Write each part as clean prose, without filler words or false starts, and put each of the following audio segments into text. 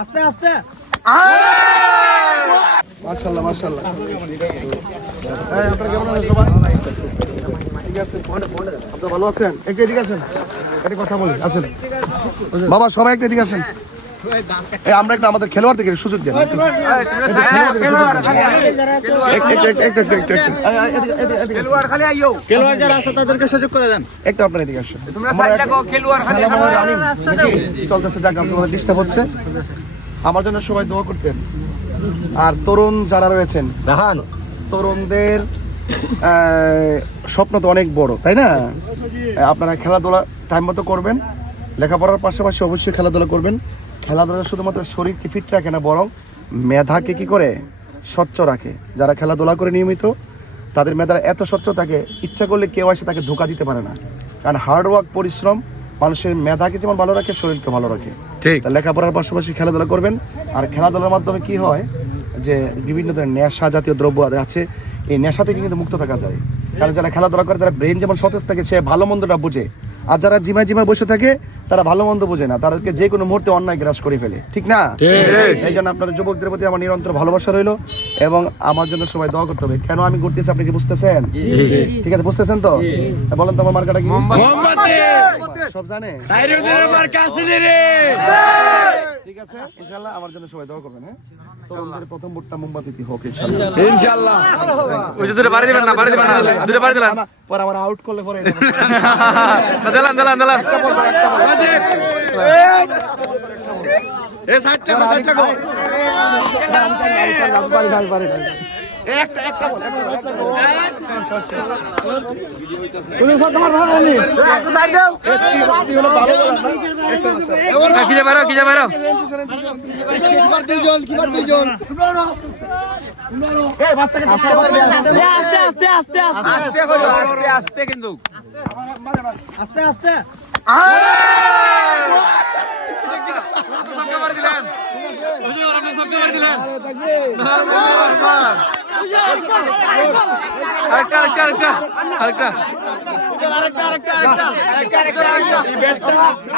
আস্তে আস্তে মাশাআল্লাহ মাশাআল্লাহ। এই আপনারা কেমন আছেন সবাই? ঠিক আছে, আপনারা ভালো আছেন? একটু এদিকে আসেন, একটা কথা বলি, আসেন বাবা, সবাই একটু এদিকে আসেন। এই আমরা একটা আমাদের খেলোয়াড়দেরকে সুযোগ দেন। খেলোয়াড় যারা আছে তাদেরকে সুযোগ করে দেন। একটু আপনারা এদিকে আসেন। চলতেছে, যাক আপনাদের ডিস্টার্ব হচ্ছে। আমার জন্য সবাই দোয়া করতেন। আর তরুণ যারা রয়েছেন, তরুণদের স্বপ্ন তো অনেক বড়, তাই না? আপনারা খেলাধুলা টাইম মতো করবেন, লেখাপড়ার পাশাপাশি অবশ্যই খেলাধুলা করবেন। খেলাধুলা শুধুমাত্র শরীরকে ফিট রাখে না, বরং মেধাকে কি করে স্বচ্ছ রাখে। যারা খেলাধুলা করে নিয়মিত, তাদের মেধা এত স্বচ্ছ থাকে, ইচ্ছা করলে কেউ এসে তাকে ধোঁকা দিতে পারে না। কারণ হার্ডওয়ার্ক, পরিশ্রম মানুষের মেধাকে যেমন ভালো রাখে, শরীরকে ভালো রাখে। ঠিক, লেখাপড়ার পাশাপাশি খেলাধুলা করবেন। আর খেলাধুলার মাধ্যমে কি হয় যে বিভিন্ন ধরনের নেশা জাতীয় দ্রব্য আছে, এই নেশা থেকে কিন্তু মুক্ত থাকা যায়। কারণ যারা খেলাধুলা করে তারা ব্রেন যেমন সতেজ থাকে, সে ভালো মন্দটা বুঝে। আর যারা জিমায় জিমায় বসে থাকে তারা ভালো মন্দ বোঝে না, তাদেরকে যে কোনো মুহূর্তে অন্যায় গ্রাস করে ফেলে, ঠিক না? এই জন্য আপনার যুবকদের প্রতি আমার নিরন্তর ভালোবাসা রইলো, এবং আমার জন্য সবাই দোয়া করতে হবে। কেন আমি ঘুরতেছি আপনি কি বুঝতেছেন? ঠিক আছে, বুঝতেছেন তো? বলেন তো আমার মার্কাটা কি? সব জানে? ঠিক আছে, ইনশাআল্লাহ আমার জন্য সবাই দোয়া করবেন। হ্যাঁ, তরুণদের প্রথম ভোটটা মোমবাতি হোক ইনশাআল্লাহ। ইনশাআল্লাহ। ওই যে দুটো বাড়ি দিবেন না, বাড়ি দিবেন না, দুটো বাড়ি দিলাম। পরে আমার আউট করলে পরে দিলাম দিলাম দিলাম। এই সাইডটা সাইডটা গো একটা একটা বল, কি যে বাইরো, কি যে বাইরো। আস্তে আস্তে আস্তে কিন্তু আস্তে আস্তে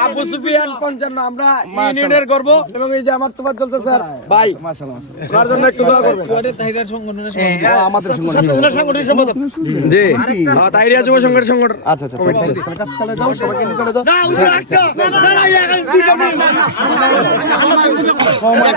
আবু সুফিয়ান 55 আমরা ইউনিয়নের গর্ব, এবং এই যে আমার তোমার চলছে স্যার ভাই, মাশাআল্লাহ তার জন্য একটু দোয়া করবেন। আমাদের সংগঠনের সম্পাদক জি, হ্যাঁ, তাইরিয়া যুব সংগঠনের সংগঠন। আচ্ছা আচ্ছা, চলে যাও, সবাইকে নিয়ে চলে যাও। আমরা